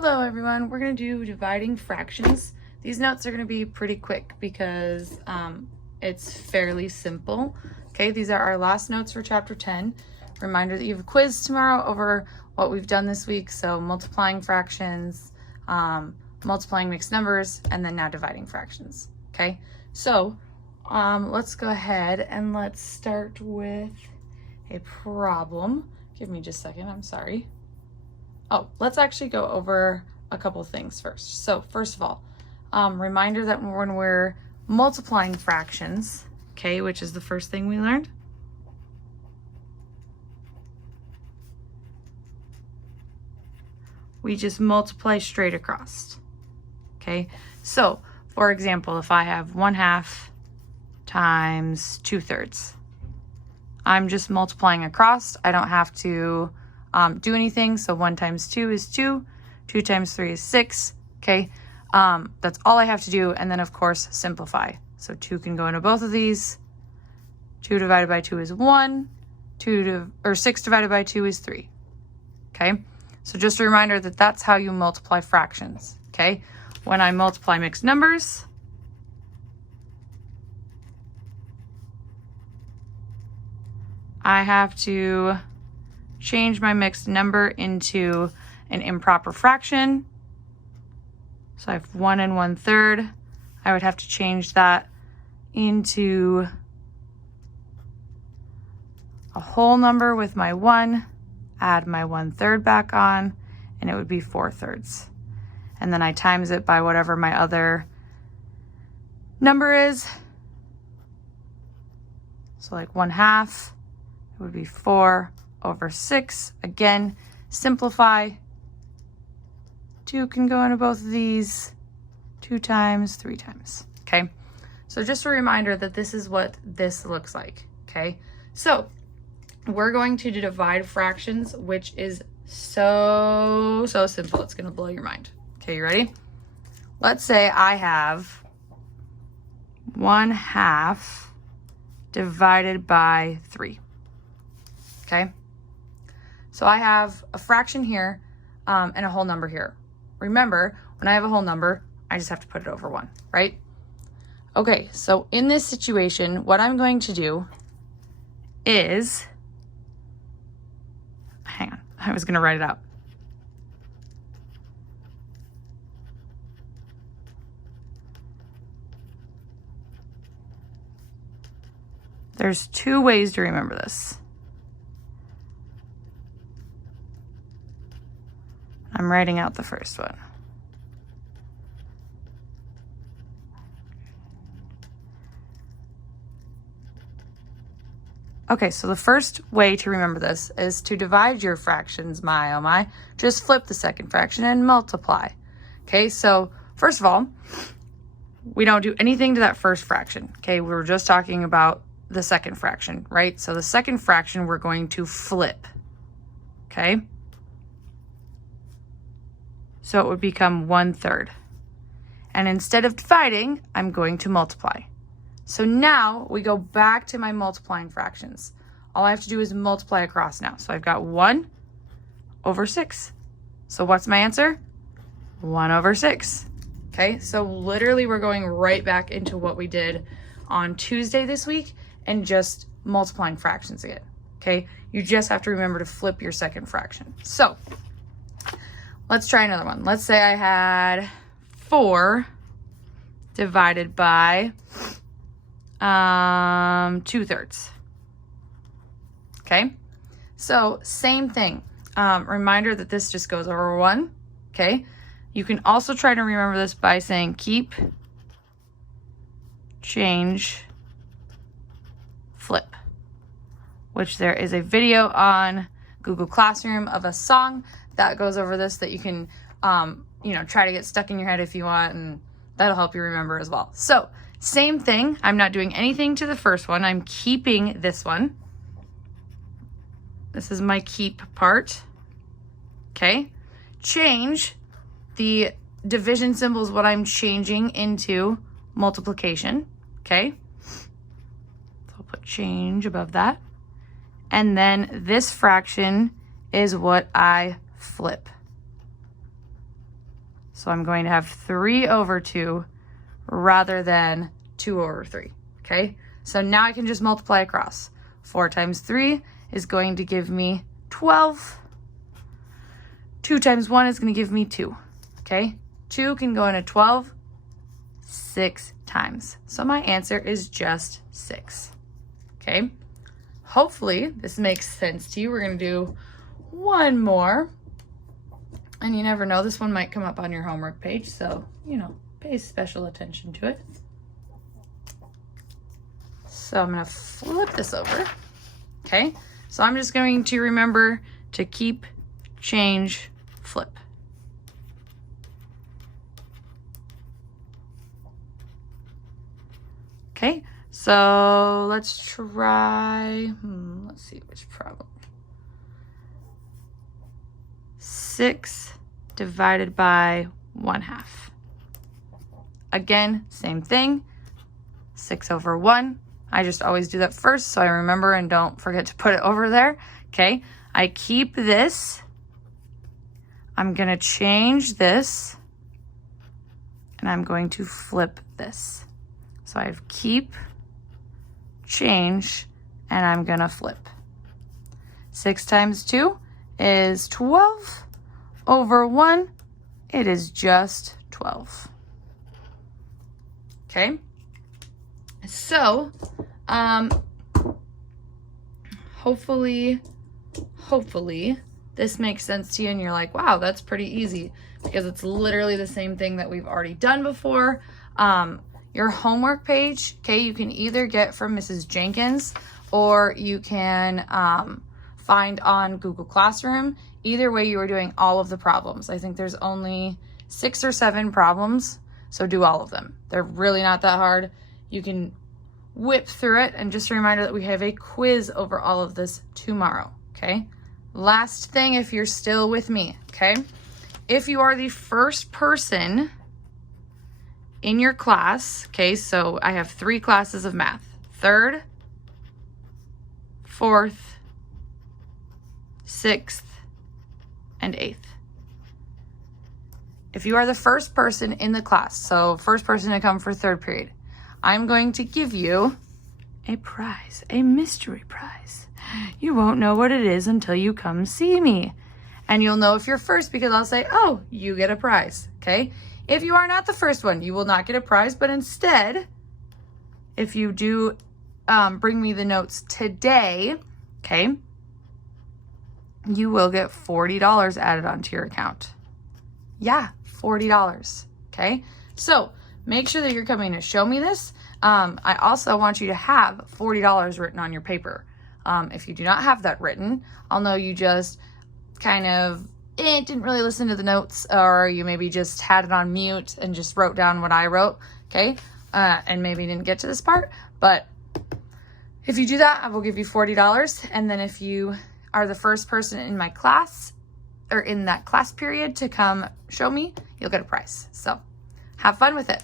Hello everyone, we're going to do dividing fractions. These notes are going to be pretty quick because it's fairly simple. Okay, these are our last notes for chapter 10. Reminder that you have a quiz tomorrow over what we've done this week. So multiplying fractions, multiplying mixed numbers, and then now dividing fractions. Okay, so let's go ahead and let's start with a problem. Give me just a second, I'm sorry. Oh, let's actually go over a couple things first. So first of all, reminder that when we're multiplying fractions, okay, which is the first thing we learned, we just multiply straight across, okay? So for example, if I have 1/2 times 2/3, I'm just multiplying across. I don't have to do anything. So 1 times 2 is 2, 2 times 3 is 6, okay? That's all I have to do, and then of course simplify. So 2 can go into both of these. 2 divided by 2 is 1, 6 divided by 2 is 3, okay? So just a reminder that that's how you multiply fractions, okay? When I multiply mixed numbers, I have to change my mixed number into an improper fraction. So I have 1 1/3. I would have to change that into a whole number with my 1, add my 1/3 back on, and it would be 4/3. And then I times it by whatever my other number is. So like 1/2, it would be 4/6. Again, simplify. 2 can go into both of these, 2 times, 3 times, okay? So just a reminder that this is what this looks like, okay? So we're going to divide fractions, which is so simple. It's gonna blow your mind. Okay, you ready? Let's say I have 1/2 divided by 3, okay? So I have a fraction here and a whole number here. Remember, when I have a whole number, I just have to put it over 1, right? Okay, so in this situation, what I'm going to do is, hang on, I was gonna write it out. There's 2 ways to remember this. I'm writing out the first one. Okay, so the first way to remember this is to divide your fractions, my oh my. Just flip the second fraction and multiply. Okay, so first of all, we don't do anything to that first fraction. Okay, we were just talking about the second fraction, right? So the second fraction we're going to flip, okay? So it would become 1/3. And instead of dividing, I'm going to multiply. So now we go back to my multiplying fractions. All I have to do is multiply across now. So I've got 1/6. So what's my answer? 1/6. Okay, so literally we're going right back into what we did on Tuesday this week and just multiplying fractions again, okay? You just have to remember to flip your second fraction. So let's try another one. Let's say I had 4 divided by 2/3. Okay, so same thing. Reminder that this just goes over 1, okay? You can also try to remember this by saying keep, change, flip, which there is a video on Google Classroom of a song that goes over this that you can, try to get stuck in your head if you want, and that'll help you remember as well. So same thing. I'm not doing anything to the first one. I'm keeping this one. This is my keep part. Okay. Change. The division symbol is what I'm changing into multiplication. Okay. So I'll put change above that. And then this fraction is what I flip. So I'm going to have 3 over 2 rather than 2 over 3, okay? So now I can just multiply across. 4 times 3 is going to give me 12. 2 times 1 is going to give me 2, okay? 2 can go into 12 6 times. So my answer is just 6, okay? Hopefully this makes sense to you. We're going to do one more. And you never know, this one might come up on your homework page, so, you know, pay special attention to it. So I'm going to flip this over, okay? So I'm just going to remember to keep, change, flip. Okay, so let's try, let's see which problem. 6 divided by 1/2. Again, same thing, 6 over 1. I just always do that first so I remember and don't forget to put it over there. Okay, I keep this. I'm gonna change this and I'm going to flip this. So I have keep, change, and I'm gonna flip. 6 times 2 is 12. Over 1, it is just 12. Okay, so hopefully this makes sense to you and you're like, wow, that's pretty easy, because it's literally the same thing that we've already done before. Your homework page, okay, you can either get from Mrs. Jenkins or you can find on Google Classroom. Either way, you are doing all of the problems. I think there's only 6 or 7 problems, so do all of them. They're really not that hard. You can whip through it, and just a reminder that we have a quiz over all of this tomorrow, okay? Last thing, if you're still with me, okay? If you are the first person in your class, okay, so I have 3 classes of math, 3rd, 4th, 6th, and 8th. If you are the first person in the class, so first person to come for 3rd period, I'm going to give you a prize, a mystery prize. You won't know what it is until you come see me. And you'll know if you're first because I'll say, oh, you get a prize, okay? If you are not the first one, you will not get a prize, but instead, if you do bring me the notes today, okay, you will get $40 added onto your account. Yeah, $40, okay? So make sure that you're coming to show me this. I also want you to have $40 written on your paper. If you do not have that written, I'll know you just kind of didn't really listen to the notes, or you maybe just had it on mute and just wrote down what I wrote, okay? And maybe didn't get to this part, but if you do that, I will give you $40. And then if you are the first person in my class or in that class period to come show me, you'll get a prize. So have fun with it.